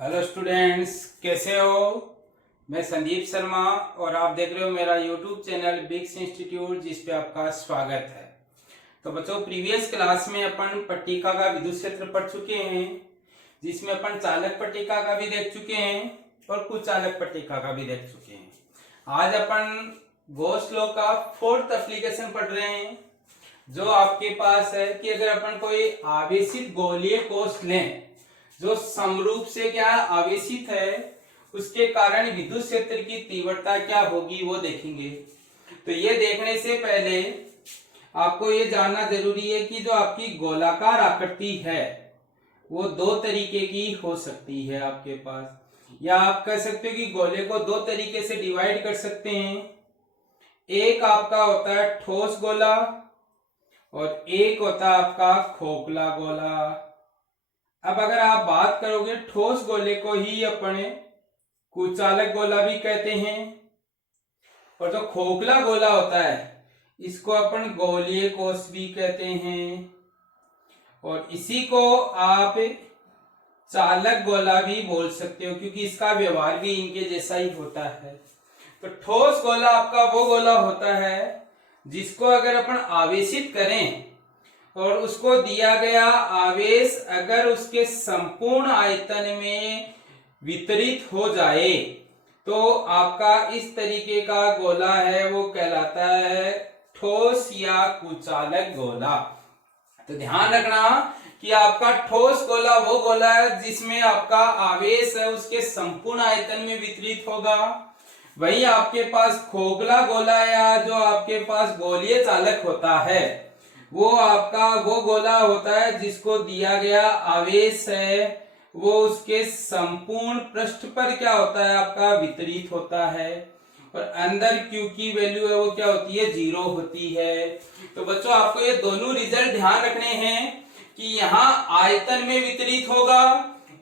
Hello students, कैसे हो। मैं संदीप शर्मा और आप देख रहे हो मेरा यूट्यूब चैनल बिग्स इंस्टीट्यूट, जिस पे आपका स्वागत है। तो बच्चों, प्रीवियस क्लास में अपन पट्टिका का विद्युत क्षेत्र पढ़ चुके हैं, जिसमें अपन चालक पट्टिका का भी देख चुके हैं और कुछ चालक पट्टिका का भी देख चुके हैं। आज अपन गॉस लॉ का फोर्थ एप्लीकेशन पढ़ रहे हैं, जो आपके पास है कि अगर अपन कोई आवेशित गोलीय कोष लें जो समरूप से क्या आवेशित है, उसके कारण विद्युत क्षेत्र की तीव्रता क्या होगी वो देखेंगे। तो ये देखने से पहले आपको ये जानना जरूरी है कि जो आपकी गोलाकार आकृति है वो दो तरीके की हो सकती है आपके पास, या आप कह सकते हो कि गोले को दो तरीके से डिवाइड कर सकते हैं। एक आपका होता है ठोस गोला और एक होता है आपका खोखला गोला। अब अगर आप बात करोगे, ठोस गोले को ही अपने कुचालक गोला भी कहते हैं, और जो खोखला गोला होता है इसको अपन गोलीय कोष भी कहते हैं, और इसी को आप चालक गोला भी बोल सकते हो, क्योंकि इसका व्यवहार भी इनके जैसा ही होता है। तो ठोस गोला आपका वो गोला होता है जिसको अगर अपन आवेशित करें और उसको दिया गया आवेश अगर उसके संपूर्ण आयतन में वितरित हो जाए तो आपका इस तरीके का गोला है वो कहलाता है ठोस या कुचालक गोला। तो ध्यान रखना कि आपका ठोस गोला वो गोला है जिसमें आपका आवेश है उसके संपूर्ण आयतन में वितरित होगा। वहीं आपके पास खोखला गोला या जो आपके पास गोलीय चालक होता है वो आपका वो गोला होता है जिसको दिया गया आवेश है वो उसके संपूर्ण पृष्ठ पर क्या होता है आपका वितरित होता है, और अंदर Q की वैल्यू है वो क्या होती है, 0 होती है। तो बच्चों, आपको ये दोनों रिजल्ट ध्यान रखने हैं कि यहाँ आयतन में वितरित होगा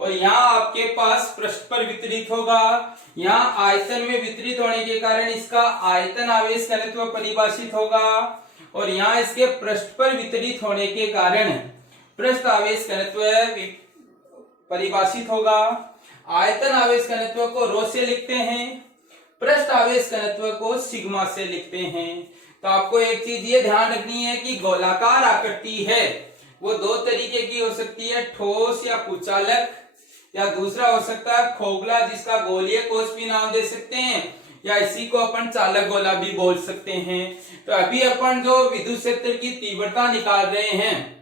और यहाँ आपके पास पृष्ठ पर वितरित होगा। यहाँ आयतन में वितरित होने के कारण इसका आयतन आवेश घनत्व परिभाषित होगा, और यहाँ इसके पृष्ठ पर वितरित होने के कारण पृष्ठ आवेश घनत्व परिभाषित होगा। आयतन आवेश घनत्व को रो से लिखते हैं, पृष्ठ आवेश घनत्व को सिग्मा से लिखते हैं। तो आपको एक चीज ये ध्यान रखनी है कि गोलाकार आकृति है वो दो तरीके की हो सकती है, ठोस या कुचालक, या दूसरा हो सकता है खोखला जिसका गोलीय कोष भी नाम दे सकते हैं, या इसी को अपन चालक गोला भी बोल सकते हैं। तो अभी अपन जो विद्युत क्षेत्र की तीव्रता निकाल रहे हैं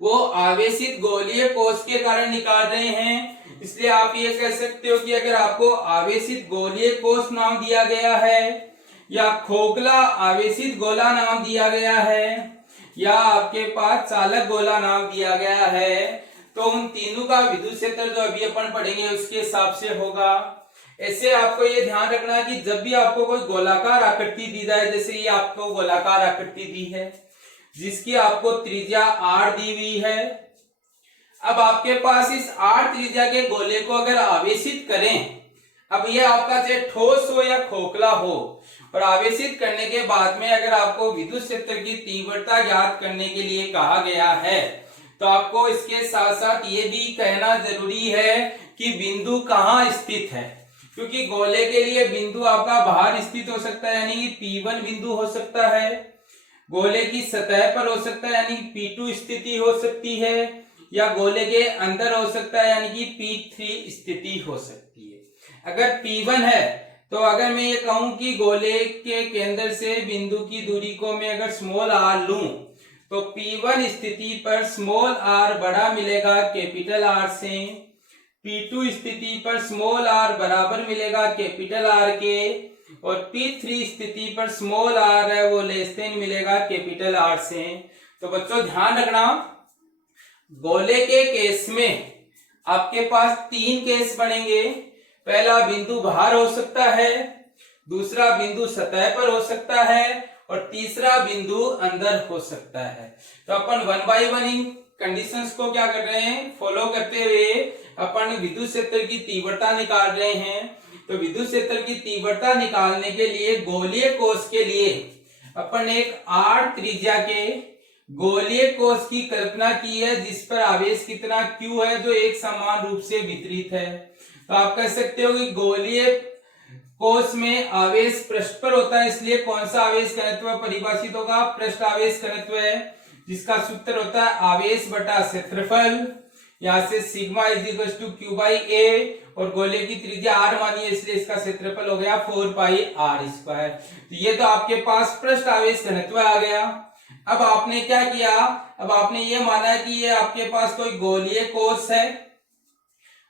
वो आवेशित गोलीय कोष के कारण निकाल रहे हैं, इसलिए आप ये कह सकते हो कि अगर आपको आवेशित गोलीय कोष नाम दिया गया है, या खोखला आवेशित गोला नाम दिया गया है, या आपके पास चालक गोला नाम दिया गया है, तो उन तीनों का विद्युत क्षेत्र जो अभी अपन पढ़ेंगे उसके हिसाब से होगा। ऐसे आपको ये ध्यान रखना है कि जब भी आपको कोई गोलाकार आकृति दी जाए, जैसे ये आपको गोलाकार आकृति दी है जिसकी आपको त्रिज्या r दी हुई है, अब आपके पास इस r त्रिज्या के गोले को अगर आवेशित करें, अब ये आपका चाहे ठोस हो या खोखला हो, और आवेशित करने के बाद में अगर आपको विद्युत क्षेत्र की तीव्रता ज्ञात करने के लिए कहा गया है, तो आपको इसके साथ साथ ये भी कहना जरूरी है कि बिंदु कहाँ स्थित है, क्योंकि गोले के लिए बिंदु आपका बाहर स्थित हो सकता है, यानी कि P1 बिंदु हो सकता है, गोले की सतह पर हो सकता है यानी P2 स्थिति हो सकती है, या गोले के अंदर हो सकता है यानी कि P3 स्थिति हो सकती है। अगर P1 है तो अगर मैं ये कहूं कि गोले के केंद्र से बिंदु की दूरी को मैं अगर स्मॉल r लूं तो P1 स्थिति पर स्मॉल r बड़ा मिलेगा कैपिटल R से, P2 स्थिति पर स्मॉल r बराबर मिलेगा कैपिटल R के, और P3 स्थिति पर स्मॉल r है वो लेस देन मिलेगा कैपिटल R से। तो बच्चों ध्यान रखना, गोले के केस में आपके पास तीन केस बनेंगे। पहला बिंदु बाहर हो सकता है, दूसरा बिंदु सतह पर हो सकता है, और तीसरा बिंदु अंदर हो सकता है। तो अपन 1 बाय 1 इन कंडीशंस को क्या कर रहे हैं, फॉलो करते हुए अपन विद्युत क्षेत्र की तीव्रता निकाल रहे हैं। तो विद्युत क्षेत्र की तीव्रता निकालने के लिए गोलीय कोष के लिए अपन एक r त्रिज्या के गोलीय कोश की कल्पना की है जिस पर आवेश कितना Q है जो एक समान रूप से वितरित है। तो आप कह सकते हो कि गोलीय कोश में आवेश पृष्ठ पर होता है, इसलिए कौन सा आवेश घनत्व परिभाषित होगा, पृष्ठ आवेश घनत्व है, जिसका सूत्र होता है आवेश बटा क्षेत्रफल। यहां से sigma is equal to Q by A, और गोले की त्रिज्या r मानी है इसलिए इसका क्षेत्रफल हो गया 4 पाई r स्क्वायर। तो ये तो आपके पास पृष्ठ आवेश घनत्व आ गया। अब आपने क्या किया, अब आपने ये माना कि ये आपके पास कोई गोलीय कोश है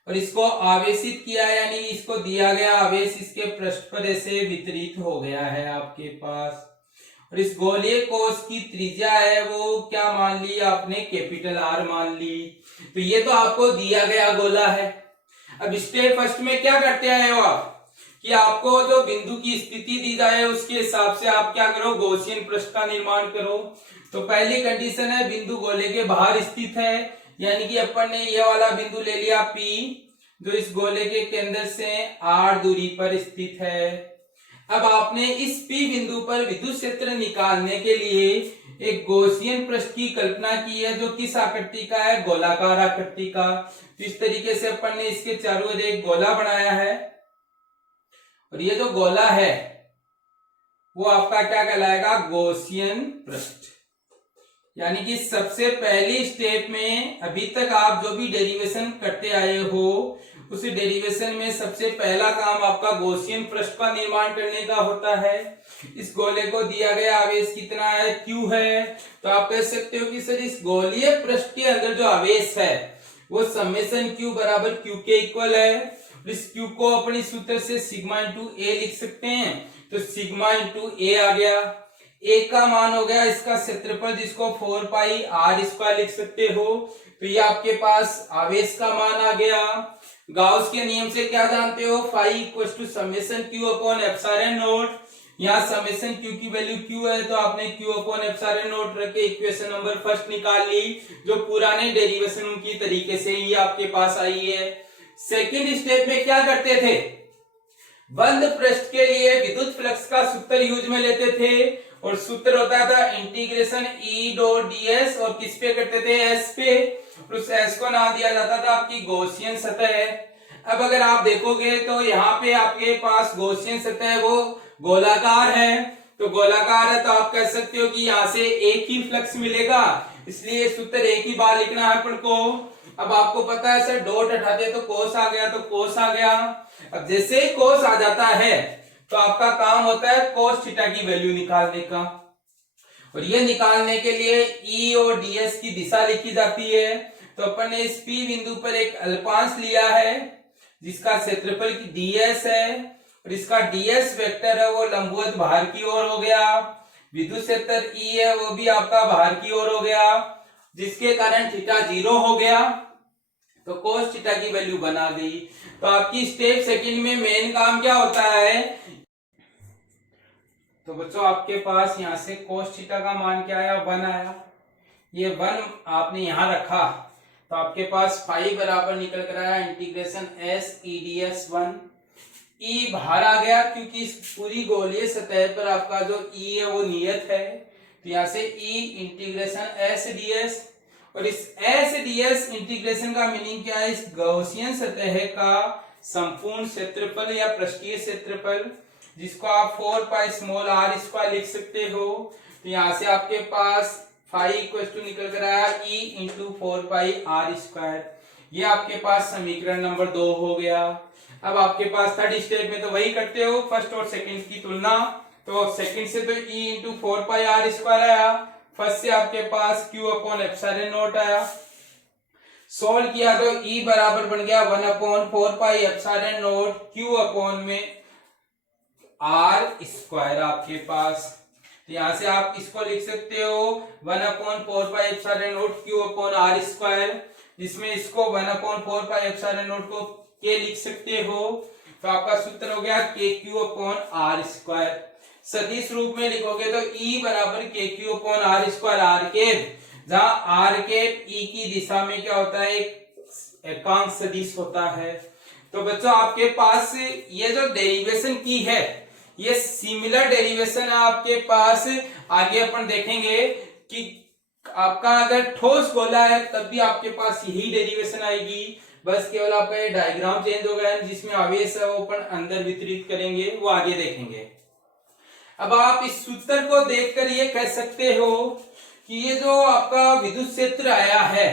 और इसको आवेशित किया, यानी इसको दिया गया आवेश इसके पृष्ठ पर ऐसे वितरित हो गया है आपके पास, और इस गोलीय कोश की त्रिज्या है वो क्या मान ली आपने, कैपिटल R मान ली। तो ये तो आपको दिया गया गोला है। अब स्टेप फर्स्ट में क्या करते हैं आप कि आपको जो बिंदु की स्थिति दी जाए उसके हिसाब से आप क्या करो, गॉसियन पृष्ठ का निर्माण करो। तो पहली कंडीशन है बिंदु गोले के बाहर स्थित है, यानी कि अपन ने ये वाला बिंदु ले लिया P जो इस गोले के केंद्र से r दूरी पर स्थित है। अब आपने इस P बिंदु पर विद्युत क्षेत्र निकालने के लिए एक गॉसियन पृष्ठ की कल्पना की है जो किस आकृति का है, गोलाकार आकृति का। तो इस तरीके से अपन ने इसके चारों ओर एक गोला बनाया है, और ये जो गोला है वो आपका क्या कहलाएगा, गॉसियन पृष्ठ। यानी कि सबसे पहली स्टेप में अभी तक आप जो भी डेरिवेशन करते आए हो उस डेरिवेशन में सबसे पहला काम आपका गॉसियन पृष्ठ का निर्माण करने का होता है। इस गोले को दिया गया आवेश कितना है, Q है। तो आप कह सकते हो कि सर इस गोलीय पृष्ठ के अंदर जो आवेश है वो समेशन Q बराबर Q के इक्वल है। इस Q को अपने सूत्र से सिग्मा इंटू ए लिख सकते हैं। तो सिग्मा इंटू ए आ गया, ए का मान हो गया इसका क्षेत्रफल जिसको 4 पाई r स्क्वायर लिख सकते हो। तो ये आपके पास आवेश का मान आ गया। गाउस के नियम से क्या जानते हो, phi equal to summation Q upon epsilon naught. यहाँ समेशन Q की वैल्यू Q है तो आपने Q अपॉन एप्सिलॉन नॉट रख के इक्वेशन नंबर फर्स्ट निकाल ली, जो पुराने डेरिवेशन की तरीके से ही आपके पास आई है। सेकेंड स्टेप में क्या करते थे, बंद पृष्ठ के लिए विद्युत फ्लक्स का सूत्र यूज में लेते थे, और सूत्र होता था इंटीग्रेशन E डॉट ds, और किस पे करते थे, S पे। उस S को नाम दिया जाता था आपकी गॉसियन सतह है। अब अगर आप देखोगे तो यहाँ पे आपके पास गॉसियन सतह है वो गोलाकार है, तो गोलाकार है तो आप कह सकते हो कि यहाँ से एक ही फ्लक्स मिलेगा, इसलिए सूत्र एक ही बार लिखना है अपन को। अब आपको पता है सर डॉट हटाते तो कोस आ गया, तो कोस आ गया। अब जैसे ही कोस आ जाता है तो आपका काम होता है कोस थीटा की वैल्यू निकालने का, और ये निकालने के लिए E और ds की दिशा लिखी जाती है। तो अपन ने इस P बिंदु पर एक अल्पांश लिया है जिसका क्षेत्रफल की ds है, और इसका ds वेक्टर है वो लंबवत बाहर की ओर हो गया। विद्युत क्षेत्र E है वो भी आपका बाहर की ओर हो गया, जिसके कारण थीटा 0 हो गया, तो कोस थीटा की वैल्यू बना गई। तो आपकी स्टेप सेकंड में मेन काम क्या होता है, तो बच्चों आपके पास यहाँ से कोस थीटा का मान क्या आया, 1 आया। ये 1 आपने यहाँ रखा तो आपके पास फाई बराबर निकल कर आया integration s e ds 1। E बाहर आ गया क्योंकि इस पूरी गोलीय सतह पर आपका जो E है वो नियत है, तो यहाँ से E इंटीग्रेशन s ds, और इस s ds इंटीग्रेशन का मीनिंग क्या है, इस गॉसियन सतह का संपूर्ण क्षेत्रफल या पृष्ठीय क्षेत्रफल, जिसको आप 4 पाई स्मॉल r स्क्वायर लिख सकते हो। तो यहाँ से आपके पास फाई इक्वल टू निकल कर आया E इंटू 4 पाई r स्क्वायर। ये आपके पास समीकरण नंबर 2 हो गया। अब आपके पास थर्ड स्टेप में तो वही करते हो फर्स्ट और सेकंड की तुलना, तो सेकंड से तो E इंटू 4 पाई r स्क्वायर आया, फर्स्ट से आपके पास Q अपॉन एप्सिलॉन नॉट आया। सोल्व किया तो E बराबर बन गया 1 upon 4 pi epsilon not Q upon में r स्क्वायर आपके पास। तो यहाँ से आप इसको लिख सकते हो 1 upon 4 pi epsilon not Q upon r square, जिसमें इसको 1 अपॉन 4 पाई एप्सिलॉन नॉट को K लिख सकते हो। तो आपका सूत्र हो गया KQ अपॉन r स्क्वायर। सदिश रूप में लिखोगे तो E बराबर KQ upon r square r cap, जहाँ r कैप E की दिशा में क्या होता है, एक एकांक सदिश होता है। तो बच्चों आपके पास ये जो डेरिवेशन की है ये सिमिलर डेरिवेशन है आपके पास। आगे अपन देखेंगे कि आपका अगर ठोस गोला है तब भी आपके पास यही डेरिवेशन आएगी, बस केवल आपका ये डायग्राम चेंज हो गया है, जिसमें आवेश है वो अपन अंदर वितरित करेंगे, वो आगे देखेंगे। अब आप इस सूत्र को देखकर ये कह सकते हो कि ये जो आपका विद्युत क्षेत्र आया है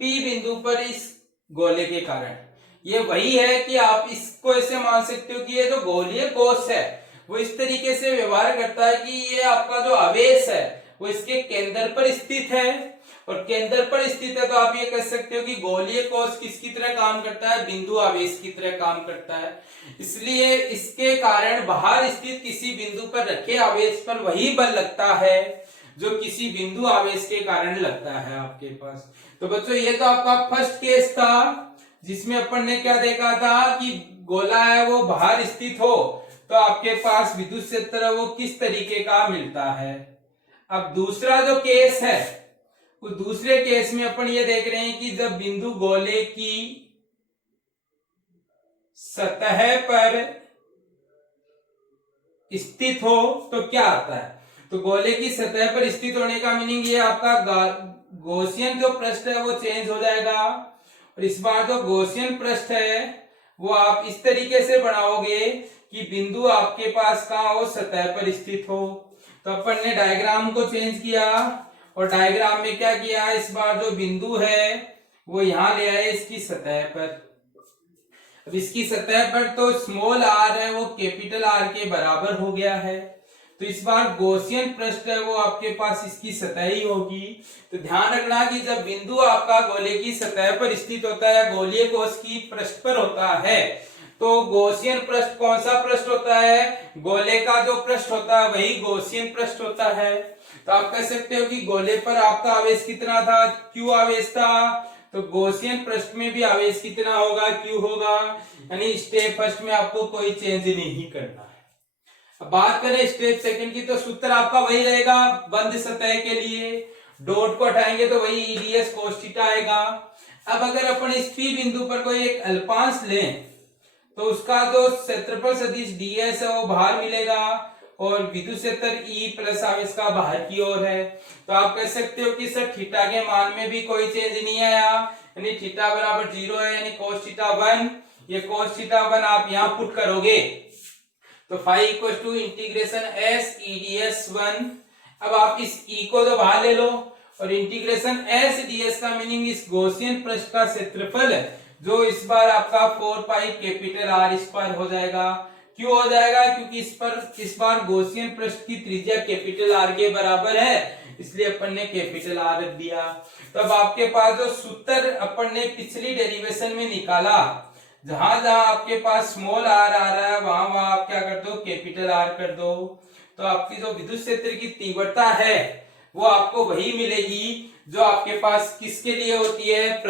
P बिंदु पर इस गोले के कारण, ये वही है कि आप इसको ऐसे मान सकते हो कि ये जो गोलीय कोश है वो इस तरीके से व्यवहार करता है कि ये आपका जो आवेश है वो इसके केंद्र पर स्थित है, और केंद्र पर स्थित है तो आप ये कह सकते हो कि गोलीय कोश किसकी तरह काम करता है, बिंदु आवेश की तरह काम करता है। इसलिए इसके कारण बाहर स्थित किसी बिंदु पर रखे आवेश पर वही बल लगता है जो किसी बिंदु आवेश के कारण लगता है आपके पास। तो बच्चों ये तो आपका फर्स्ट केस था जिसमें अपन ने क्या देखा था कि गोला है वो बाहर स्थित हो तो आपके पास विद्युत क्षेत्र वो किस तरीके का मिलता है। अब दूसरा जो केस है, उस दूसरे केस में अपन ये देख रहे हैं कि जब बिंदु गोले की सतह पर स्थित हो तो क्या आता है। तो गोले की सतह पर स्थित होने का मीनिंग ये आपका गॉसियन जो पृष्ठ है वो चेंज हो जाएगा, और इस बार जो गॉसियन पृष्ठ है वो आप इस तरीके से बनाओगे कि बिंदु आपके पास कहां हो, सतह पर स्थित हो। तो अपन ने डायग्राम को चेंज किया और डायग्राम में क्या किया, इस बार जो बिंदु है वो यहां ले आए इसकी सतह पर। अब इसकी सतह पर तो स्मॉल आर है वो कैपिटल आर के बराबर हो गया है, तो इस बार गॉसियन पृष्ठ है वो आपके पास इसकी सतह ही होगी। तो ध्यान रखना कि जब बिंदु आपका गोले की सतह पर स्थित होता है, गोलीय कोश की पृष्ठ पर होता है, तो गॉसियन पृष्ठ कौन सा पृष्ठ होता है, गोले का जो पृष्ठ होता है वही गॉसियन पृष्ठ होता है। तो आप कह सकते हो कि गोले पर आपका आवेश कितना था, Q आवेश था, तो गॉसियन पृष्ठ में भी आवेश कितना होगा, Q होगा। यानी स्टेप फर्स्ट में आपको कोई चेंज नहीं करना है। अब बात करें स्टेप सेकंड की, तो सूत्र आपका वही रहेगा बंद सतह के लिए, डॉट को हटाएंगे तो वही ईडीएस कोस थीटा आएगा। अब अगर अपन इस P बिंदु पर कोई एक अल्पांश लें तो उसका जो क्षेत्रफल सदिश ds है वो बाहर मिलेगा, और विद्युत क्षेत्र E प्लस आवेश का बाहर की ओर है। तो आप कह सकते हो कि सर थीटा के मान में भी कोई चेंज नहीं आया, यानी थीटा बराबर 0 है, यानी cos थीटा 1, ये cos थीटा 1 आप यहां पुट करोगे तो phi equal to integration s e d s 1। अब आप इस E को तो बाहर ले लो, और इंटीग्रेशन एस डी एस का मीनिंग इस गॉसियन पृष्ठ का क्षेत्रफल जो इस बार आपका 4 पाई कैपिटल आर स्क्वायर हो जाएगा। क्यों हो जाएगा, क्योंकि इस बार गॉसियन पृष्ठ की त्रिज्या कैपिटल आर के बराबर है, इसलिए अपन ने कैपिटल आर रख दिया। तब आपके पास जो सूत्र अपन ने पिछली डेरिवेशन में निकाला, जहां जहां आपके पास स्मॉल आर आ रहा है वहां वहां आप क्या कर दो, कैपिटल आर कर दो। तो आपकी जो विद्युत क्षेत्र की तीव्रता है वो आपको वही मिलेगी जो आपके पास किसके लिए होती है,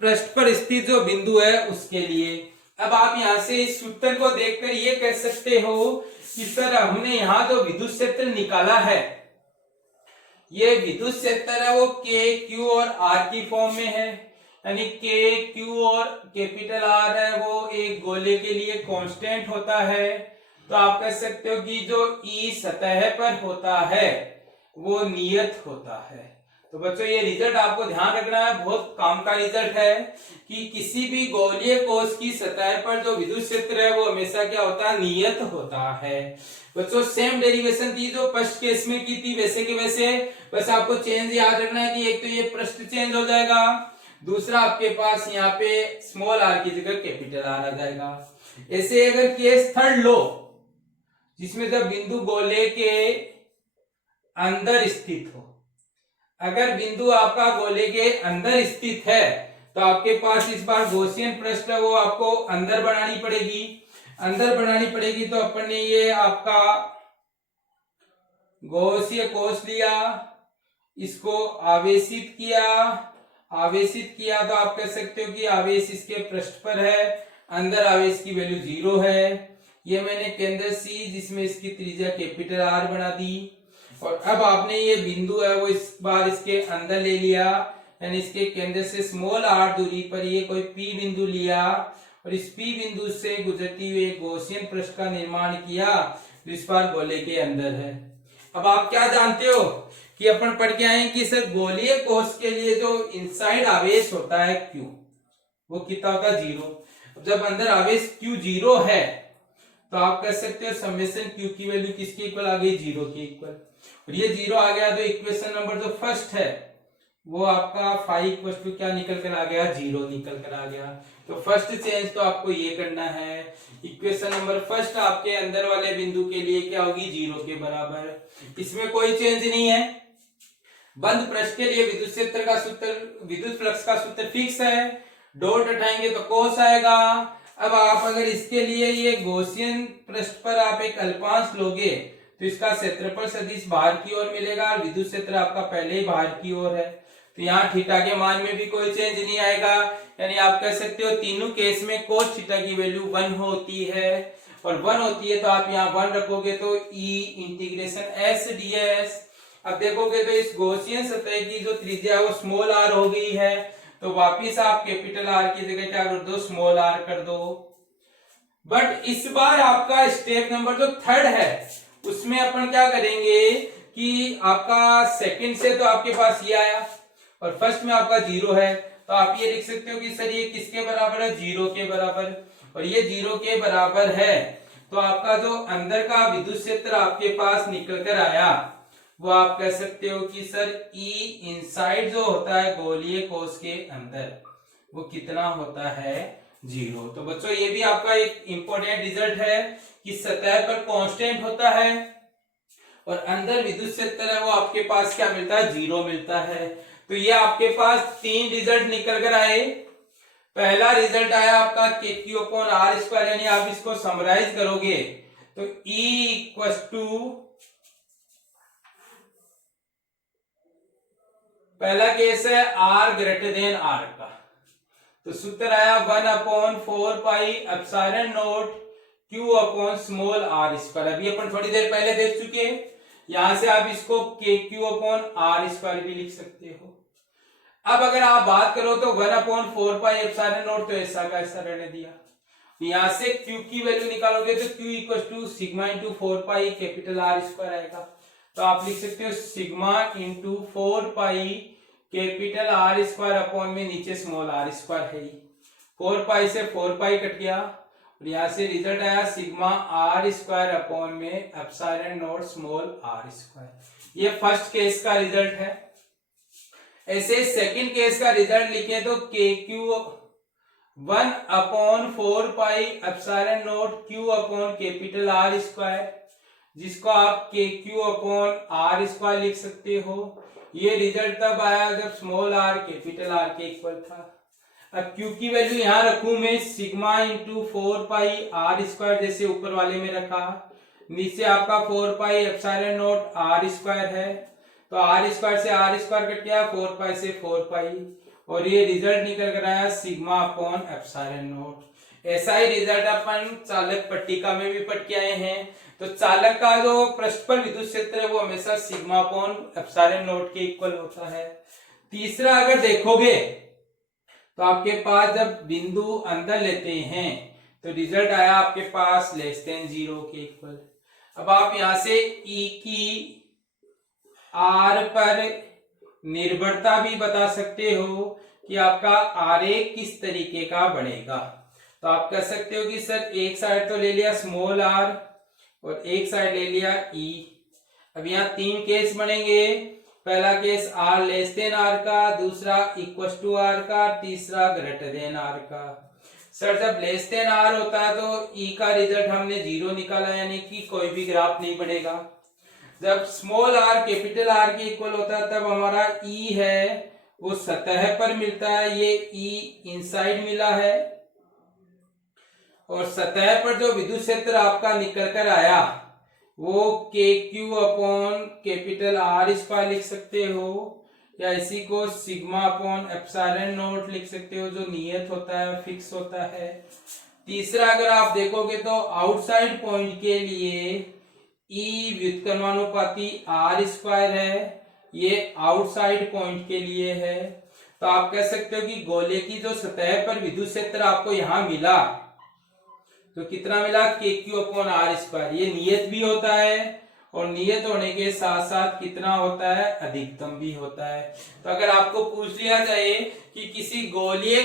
पृष्ठ पर स्थित जो बिंदु है उसके लिए। अब आप यहां से इस सूत्र को देखकर ये कह सकते हो कि सर हमने यहां जो विद्युत क्षेत्र निकाला है, ये विद्युत क्षेत्र है वो के, क्यू और आर की फॉर्म में है, यानी के, क्यू और कैपिटल आर है वो एक गोले के लिए कांस्टेंट होता है। तो आप कह सकते हो कि जो ई सतह पर होता है वो नियत होता है। तो बच्चों ये रिजल्ट आपको ध्यान रखना है, बहुत काम का रिजल्ट है कि किसी भी गोलीय कोश की सतह पर जो विद्युत क्षेत्र है वो हमेशा क्या होता है, नियत होता है। बच्चों सेम डेरिवेशन थी जो फर्स्ट केस में की थी वैसे के वैसे, बस आपको चेंज याद रखना है कि एक तो ये पृष्ठ चेंज हो जाएगा, दूसरा आपके पास यहाँ पे स्मॉल आर की जगह कैपिटल आर आ जाएगा। ऐसे अगर केस थर्ड लो जिसमें जब बिंदु गोले के अंदर स्थित हो, अगर बिंदु आपका गोले के अंदर स्थित है तो आपके पास इस बार गॉसियन पृष्ठ है वो आपको अंदर बनानी पड़ेगी, अंदर बनानी पड़ेगी। तो अपन ने ये आपका गॉसीय कोश लिया, इसको आवेशित किया, आवेशित किया तो आप कह सकते हो कि आवेश इसके पृष्ठ पर है, अंदर आवेश की वैल्यू 0 है। ये मैंने केंद्र C जिसमें इसकी त्रिज्या कैपिटल R बना दी, और अब आपने ये बिंदु है वो इस बार इसके अंदर ले लिया, यानी इसके केंद्र से स्मॉल r दूरी पर ये कोई P बिंदु लिया, और इस P बिंदु से गुजरती हुई गॉसियन पृष्ठ का निर्माण किया जो इस बार गोले के अंदर है। अब आप क्या जानते हो कि अपन पढ़ के आए कि सर गोलीय कोश के लिए जो इनसाइड आवेश होता है Q, वो कितना होता है 0। जब अंदर आवेश Q 0 है तो आप कह सकते हो समेशन Q की वैल्यू किसके इक्वल आ गई, 0 के इक्वल। और ये 0 आ गया तो इक्वेशन नंबर जो फर्स्ट है वो आपका फाई इक्वल टू क्या निकल कर आ गया, 0 निकल कर आ गया। तो फर्स्ट चेंज तो आपको ये करना है, इक्वेशन नंबर फर्स्ट आपके अंदर वाले बिंदु के लिए क्या होगी, 0 के बराबर। इसमें कोई चेंज नहीं है। बंद पृष्ठ के लिए विद्युत क्षेत्र का सूत्र, विद्युत फ्लक्स का सूत्र फिक्स है, डॉट हटाएंगे तो कोस आएगा। अब आप अगर इसके लिए ये गॉसियन पृष्ठ पर आप एक अल्पांश लोगे तो इसका क्षेत्रफल सदिश बाहर की ओर मिलेगा और विद्युत क्षेत्र आपका पहले ही बाहर की ओर है, तो यहाँ थीटा के मान में भी कोई चेंज नहीं आएगा। यानी आप कह सकते हो तीनों केस में कोस थीटा की वैल्यू 1 होती है, और 1 होती है तो आप यहाँ 1 रखोगे तो E इंटीग्रेशन S ds। अब देखोगे तो इस गॉसियन सतह की जो त्रिज्या है वो स्मॉल r हो गई है, तो वापिस आप कैपिटल R की जगह क्या कर दो, स्मॉल r कर दो। बट इस बार आपका स्टेप नंबर जो थर्ड है उसमें अपन क्या करेंगे कि आपका सेकंड से तो आपके पास ये आया और फर्स्ट में आपका 0 है, तो आप ये लिख सकते हो कि सर ये किसके बराबर है, 0 के बराबर। और ये 0 के बराबर है तो आपका जो अंदर का विद्युत क्षेत्र आपके पास निकल कर आया वो आप कह सकते हो कि सर E इनसाइड जो होता है गोलीय कोश के अंदर वो कितना होता है, 0। तो बच्चों ये भी आपका एक इंपॉर्टेंट रिजल्ट है कि सतह पर कांस्टेंट होता है और अंदर विद्युत क्षेत्र है वो आपके पास क्या मिलता है, 0 मिलता है। तो ये आपके पास 3 रिजल्ट निकल कर आए। पहला रिजल्ट आया आपका KQ/R², यानी आप इसको समराइज करोगे तो E इक्वल टू, पहला केस है R ग्रेटर देन R का, तो सूत्र आया 1/4 pi epsilon not Q upon small r²। अभी अपन थोड़ी देर पहले देख चुके हैं, यहां से आप इसको KQ/R² भी लिख सकते हो। अब अगर आप बात करो तो 1/4 पाई एप्सिलॉन नॉट तो ऐसा का ऐसा रहने दिया, यहां से Q की वैल्यू निकालोगे तो Q equal to sigma into 4 pi capital R² आएगा, तो आप लिख सकते हो sigma into 4 pi capital R² upon में नीचे स्मॉल r² है, 4 पाई से 4 पाई कट गया और यहां से रिजल्ट आया सिग्मा R² अपॉन में एप्सिलॉन नॉट स्मॉल r²। ये फर्स्ट केस का रिजल्ट है। ऐसे सेकंड केस का रिजल्ट लिखे तो KQ 1/4 pi epsilon not Q upon capital R², जिसको आप KQ/R² लिख सकते हो। ये रिजल्ट तब आया जब स्मॉल r कैपिटल R के इक्वल था। अब Q की वैल्यू यहां रखूं मैं सिग्मा इंटू 4 पाई R² जैसे ऊपर वाले में रखा, नीचे आपका 4 पाई एप्सिलॉन नॉट R² है, तो R² से R² कट गया, 4 पाई से 4 पाई, और ये रिजल्ट निकल कर आया सिग्मा अपॉन एप्सिलॉन नॉट। ऐसा ही रिजल्ट अपन चालक पट्टिका में भी पढ़ के आए हैं। तो चालक का जो पृष्ठ पर विद्युत क्षेत्र है वो हमेशा सिग्मा अपॉन एप्सिलॉन नॉट के इक्वल होता है। तीसरा अगर देखोगे तो आपके पास जब बिंदु अंदर लेते हैं तो रिजल्ट आया आपके पास लेस देन 0 के इक्वल। अब आप यहां से E की R पर निर्भरता भी बता सकते हो कि आपका आरेख किस तरीके का बनेगा। तो आप कह सकते हो कि सर एक साइड तो ले लिया स्मॉल r और एक साइड ले लिया E। अब यहाँ 3 केस बनेंगे, पहला case r less than r का, दूसरा इक्वल टू r का, तीसरा ग्रेटर देन r का। सर जब लेस देन r होता है तो E का रिजल्ट हमने 0 निकाला, यानी कि कोई भी ग्राफ नहीं बनेगा। जब स्मॉल r कैपिटल R के इक्वल होता है तब हमारा E है वो सतह पर मिलता है, ये E इनसाइड मिला है, और सतह पर जो विद्युत क्षेत्र आपका निकल कर आया वो KQ अपॉन कैपिटल R² लिख सकते हो, या इसी को सिग्मा अपॉन एप्सिलॉन नॉट लिख सकते हो, जो नियत होता है फिक्स होता है। तीसरा अगर आप देखोगे तो आउटसाइड पॉइंट के लिए E व्युत्क्रमानुपाती R² है, ये आउटसाइड पॉइंट के लिए है। तो आप कह सकते हो कि गोले की जो सतह पर विद्युत क्षेत्र आपको यहां मिला तो कितना मिला, KQ/R²। ये नियत भी होता है और नियत होने के साथ साथ कितना होता है, अधिकतम भी होता है। तो अगर आपको पूछ लिया जाए कि किसी गोलीय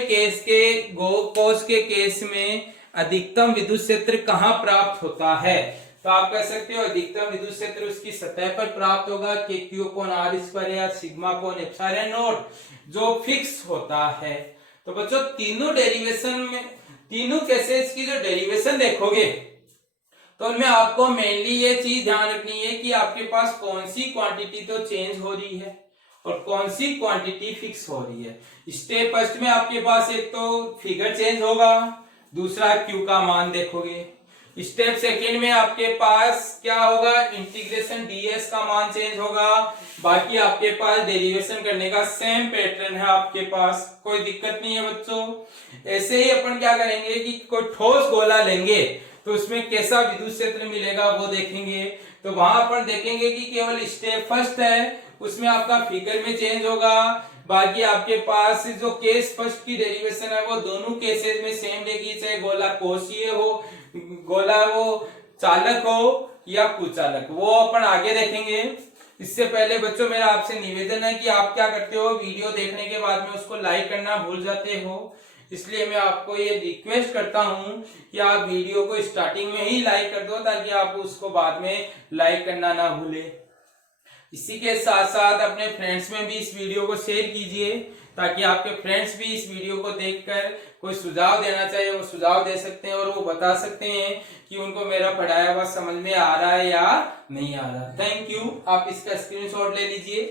कोश के केस में अधिकतम विद्युत क्षेत्र कहाँ प्राप्त होता है, तो आप कह सकते हो अधिकतम विद्युत क्षेत्र उसकी सतह पर प्राप्त होगा, के क्यू अपॉन आर स्क्वायर या सिग्मा अपॉन एप्सिलॉन नॉट, जो फिक्स होता है। तो बच्चों तीनों डेरिवेशन में, तीनों केसेस की जो डेरिवेशन देखोगे तो उनमें आपको मेनली ये चीज ध्यान रखनी है कि आपके पास कौन सी क्वांटिटी तो चेंज हो रही है और कौन सी क्वांटिटी फिक्स हो रही है। स्टेप फर्स्ट में आपके पास एक तो फिगर चेंज होगा, दूसरा क्यू का मान देखोगे। स्टेप सेकंड में आपके पास क्या होगा, इंटीग्रेशन डीएस का मान चेंज होगा। बाकी आपके पास डेरिवेशन करने का सेम पैटर्न है आपके पास, कोई दिक्कत नहीं है बच्चों। ऐसे ही अपन क्या करेंगे कि कोई ठोस गोला लेंगे तो उसमें कैसा विद्युत क्षेत्र मिलेगा वो देखेंगे। तो वहां अपन देखेंगे कि केवल स्टेप फर्स्ट है उसमें आपका फिगर में चेंज होगा, बाकी आपके पास जो केस फर्स्ट की डेरिवेशन है वो दोनों केसेस में सेम रहेगी, चाहे गोला कोशीय हो, गोला वो चालक हो या कुचालक, वो अपन आगे देखेंगे। इससे पहले बच्चों मेरा आपसे निवेदन है कि आप क्या करते हो, वीडियो देखने के बाद में उसको लाइक करना भूल जाते हो, इसलिए मैं आपको ये रिक्वेस्ट करता हूं कि आप वीडियो को स्टार्टिंग में ही लाइक कर दो ताकि आप उसको बाद में लाइक करना ना भूले। इसी के साथ साथ अपने फ्रेंड्स में भी इस वीडियो को शेयर कीजिए ताकि आपके फ्रेंड्स भी इस वीडियो को देखकर कोई सुझाव देना चाहिए वो सुझाव दे सकते हैं और वो बता सकते हैं कि उनको मेरा पढ़ाया हुआ समझ में आ रहा है या नहीं आ रहा। Thank you. आप इसका स्क्रीनशॉट ले लीजिए।